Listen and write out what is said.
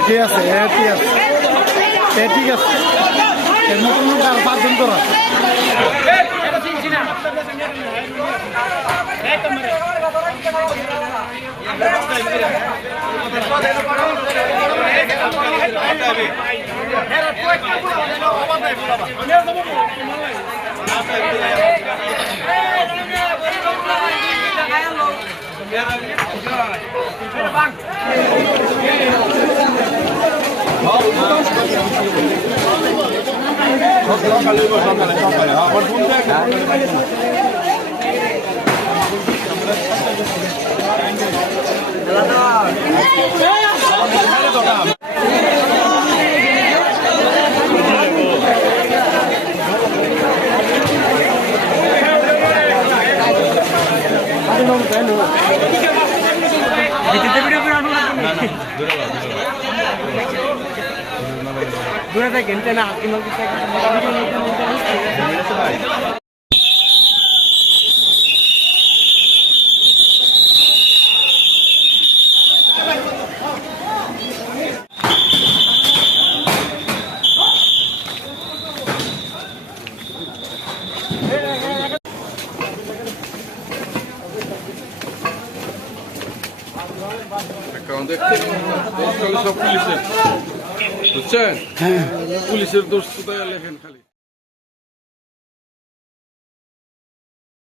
এটি আছে এটি আছে এ ঠিক আছে নতুন নতুন পাঁচজন করা সকালে সকালে সকালে আবার ফোন দেখ දෙනවද බැලුවා. හිතේ පිට පුරා නෝ. දුරට ගෙන්ටන අකිමල් කිසක් দোষ খালি সব পুলিশের বুঝছেন পুলিশের দোষ তো লেখেন খালি